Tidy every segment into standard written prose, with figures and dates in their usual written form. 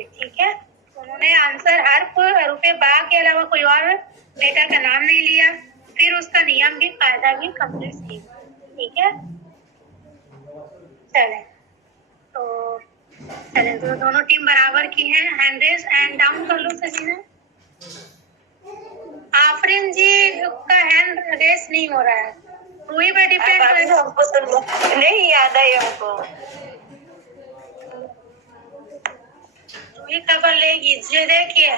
Complete. ठीक है, उन्होंने आंसर हर्फ रुपए बा के अलावा कोई और लेटर का नाम नहीं लिया, फिर उसका नियम भी कायदा भी कंप्लीट सीखा। ठीक है, चले तो दोनों टीम बराबर की है। हैंड रेस एंड डाउन कर लो सभी ने। आफरीन जी का हैंड रेस नहीं हो रहा है, रूही पे डिपेंड हमको तो नहीं याद है हमको। रूही खबर लेगी। जो देखिए,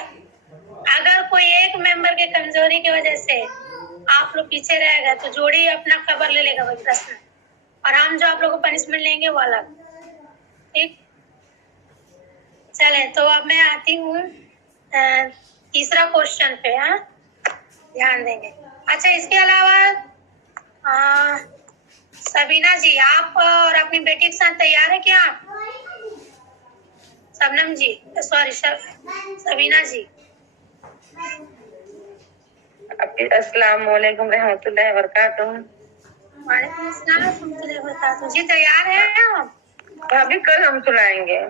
अगर कोई एक मेंबर के कमजोरी की वजह से आप लोग पीछे रहेगा तो जोड़ी अपना खबर ले लेगा वही प्रश्न, और हम जो आप लोगों को पनिशमेंट लेंगे वो अलग। ठीक, चले तो अब मैं आती हूँ तीसरा क्वेश्चन पे। हाँ, ध्यान देंगे। अच्छा, इसके अलावा सबीना जी, आप और अपनी बेटी के साथ तैयार है क्या? शबनम जी, सॉरी सबीना जी। अस्सलाम वालेकुम रहमतुल्लाहि व बरकातुहू। वालेकुम अस्सलाम रहमतुल्लाहि व बरकातुहू। जी तैयार है आप? अभी कल हम सुनाएंगे।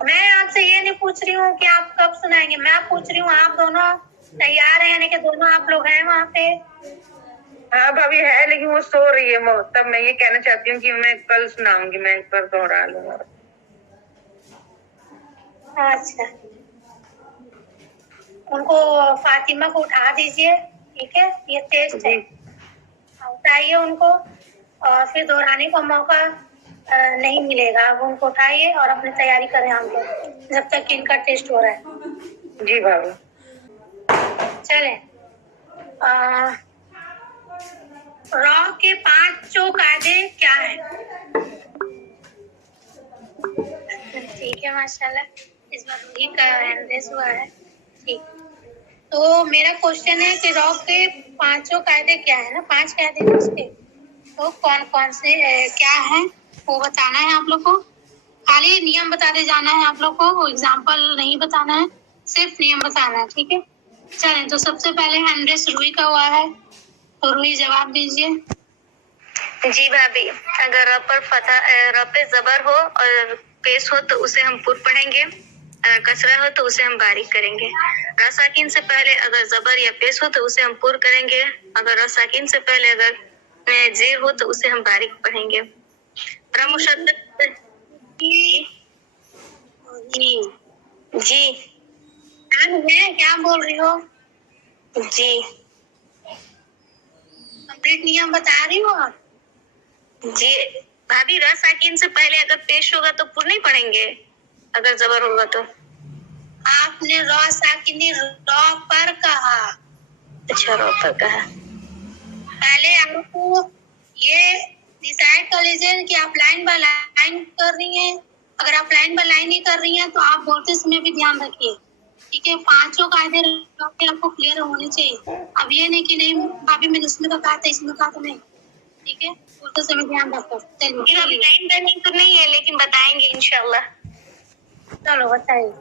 मैं आपसे ये नहीं पूछ रही हूँ कि आप कब सुनाएंगे, मैं पूछ रही हूँ आप दोनों तैयार हैं, यानी कि दोनों आप लोग हैं वहाँ पे? हाँ भाभी है, लेकिन वो सो रही है, तब मैं ये कहना चाहती हूँ कि मैं कल सुनाऊंगी, मैं एक बार दोहरा लूंगा। अच्छा, उनको फातिमा को उठा दीजिए। ठीक है, ये टेस्ट है, उठाइए उनको, और फिर दोहराने का मौका नहीं मिलेगा। अब उनको उठाइए और अपनी तैयारी करें हम लोग, जब तक कि इनका टेस्ट हो रहा है। जी भाभी। चले, रॉ के 5 कायदे क्या है? ठीक है, माशाल्लाह, इस बार रूही का हैंडरेस हुआ है। ठीक, तो मेरा क्वेश्चन है कि रॉ के 5 कायदे क्या है ना, 5 कायदे हैं उसके, तो कौन कौन से क्या है वो बताना है आप लोग को। खाली नियम बताते जाना है आप लोग को, एग्जाम्पल नहीं बताना है, सिर्फ नियम बताना है। ठीक है, चलें तो सबसे पहले हैंडरेस रूही का हुआ है, तो रूही जवाब दीजिए। जी भाभी, अगर र पर फतह र पे जबर हो और पेश हो तो उसे हम पुर पढ़ेंगे, अगर कसरा हो तो उसे हम बारीक करेंगे। र साकिन से पहले अगर जबर या पेश हो तो उसे हम पुर करेंगे, अगर र साकिन से पहले अगर जेर हो तो उसे हम बारीक पढ़ेंगे। र मुशद्दद जी जी क्या बोल रही हो? जी कंप्लीट नियम बता रही हो आप? जी भाभी, र साकिन से पहले अगर पेश होगा तो पुर नहीं पढ़ेंगे, अगर जबर होगा तो। आपने रॉ साकिनी रॉ पर कहा। अच्छा, रॉ पर कहा। पहले आपको ये डिसाइड कर लीजिए कि आप लाइन बाय लाइन कर रही हैं। अगर आप लाइन बाय लाइन नहीं कर रही हैं तो आप बोलते समय भी ध्यान रखिए। ठीक है, 5 कायदे आपको क्लियर होने चाहिए। अब ये नहीं कि नहीं भाभी मैंने उसमें तो कहा था इसमें कहा था नहीं। ठीक है, बोलते समय ध्यान रखो। चलिए, अभी लाइन बाय लाइन तो नहीं है, लेकिन बताएंगे इंशाल्लाह। चलो बताइए।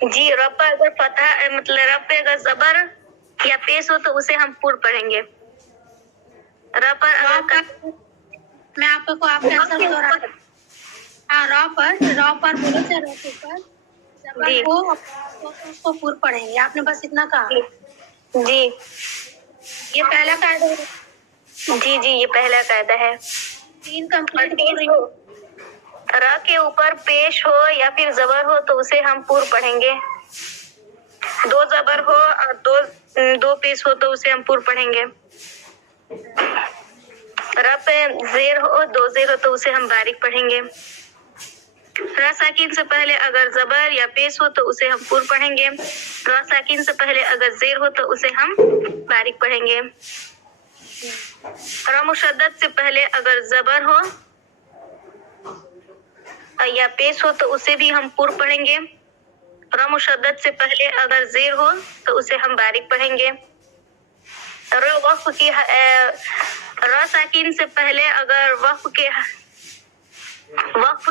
जी, र पर अगर फतह मतलब र पे अगर जबर या पेश हो तो उसे हम पुर पढ़ेंगे। र पर अगर मैं आपको आपके आंसर दोहरा, हाँ रॉ पर बोलो चाहे रॉ के ऊपर जबर हो तो उसको पूर पढ़ेंगे। आपने बस इतना कहा। जी, ये पहला कायदा है। जी जी, ये पहला कायदा है। 3 कंप्लीट बोल रही हूँ। र के ऊपर पेश हो या फिर जबर हो तो उसे हम पूर पढ़ेंगे। 2 जबर हो और 2 पेश हो तो उसे हम पूर पढ़ेंगे। र पे जेर हो 2 जेर हो तो उसे हम बारीक पढ़ेंगे। र साकिन से पहले अगर जबर या पेश हो तो उसे हम पूर पढ़ेंगे। र साकिन से पहले अगर जेर हो तो उसे हम बारीक पढ़ेंगे। र मुशद्दद से पहले अगर जबर हो या पेश हो तो उसे भी हम पूर पढ़ेंगे। र मुशद्दद से पहले अगर जेर हो तो उसे हम बारीक पढ़ेंगे। र साकिन से पहले अगर वक्फ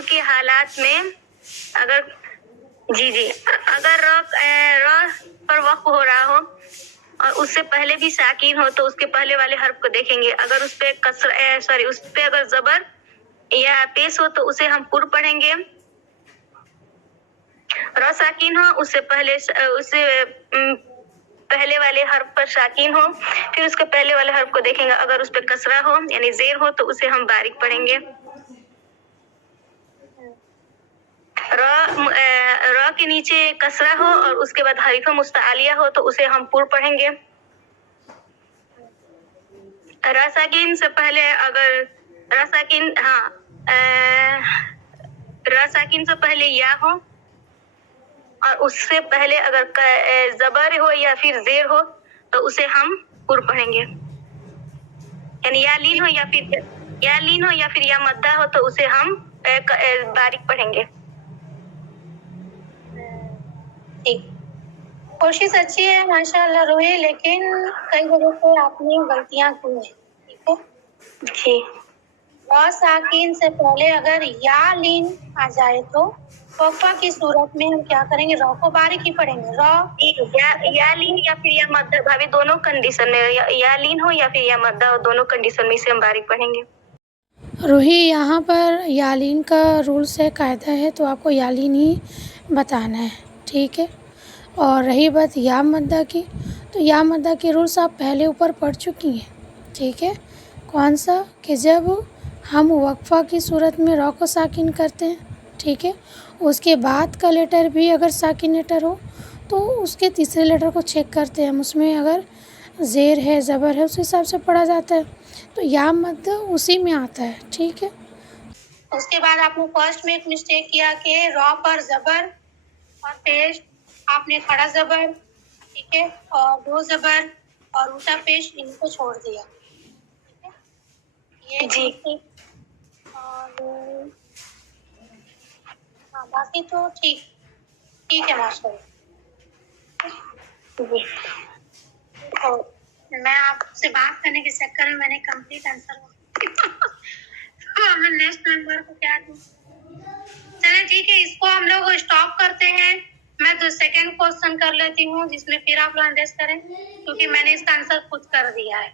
के हालात में अगर अगर र पर वक्फ हो रहा हो और उससे पहले भी साकिन हो तो उसके पहले वाले हर्फ को देखेंगे। अगर उस पे अगर जबर या पेश हो तो उसे हम पुर पढ़ेंगे। साकिन हो उससे पहले वाले हर्फ पर साकिन हो, फिर उसके पहले वाले हर्फ को देखेंगे, अगर उस पर कसरा हो यानी जेर हो तो उसे हम बारीक पढ़ेंगे। र के नीचे कसरा हो और उसके बाद हरीफ मुस्तआलिया हो तो उसे हम पूर्ण पढ़ेंगे। र साकिन से पहले अगर र साकिन से पहले या हो और उससे पहले अगर जबर हो या फिर जेर हो तो उसे हम पूर्ण पढ़ेंगे। यानी या लीन हो या फिर या मद्दा हो तो उसे हम बारीक पढ़ेंगे। ठीक, कोशिश अच्छी है माशाल्लाह रोही, लेकिन कई जगह पे आपने गलतियां की हैं। ठीक है जी। र साकिन से पहले अगर या लीन आ जाए तो वक्फा की सूरत में हम क्या करेंगे? र को बारीक ही पढ़ेंगे। या लीन या फिर या मद्दा भाभी, दोनों कंडीशन में या लीन हो या फिर या मद्दा हो, दोनों कंडीशन में इसे हम बारीक पढ़ेंगे। रूही, यहाँ पर यालीन का रूल्स है, कायदा है, तो आपको यालीन ही बताना है, ठीक है। और रही बात या मद्दा की, तो या मद्दा के रूल्स आप पहले ऊपर पढ़ चुकी हैं, ठीक है। कौन सा? कि जब हम वक्फा की सूरत में र को साकिन करते हैं, ठीक है, उसके बाद का लेटर भी अगर साकिन लेटर हो तो उसके तीसरे लेटर को चेक करते हैं हम, उसमें अगर ज़ेर है, ज़बर है, उस हिसाब से पढ़ा जाता है। तो या मद्द उसी में आता है, ठीक है। उसके बाद आपने फर्स्ट में एक मिस्टेक किया कि र पर जबर और पेश आपने खड़ा जबर, ठीक है, और दो जबर और ऊंचा पेश इनको छोड़ दिया, ठीक है। ये जी। और हाँ, बाकी तो ठीक है माशाल्लाह। तो मैं आपसे बात करने के चक्कर में मैंने कंप्लीट आंसर तो मैं नेक्स्ट नंबर को क्या दूं? चले ठीक है, इसको हम लोग स्टॉप करते हैं। मैं तो सेकंड क्वेश्चन कर लेती हूँ जिसमें फिर आप लोग एडजस्ट करें, क्योंकि मैंने इसका आंसर खुद कर दिया है।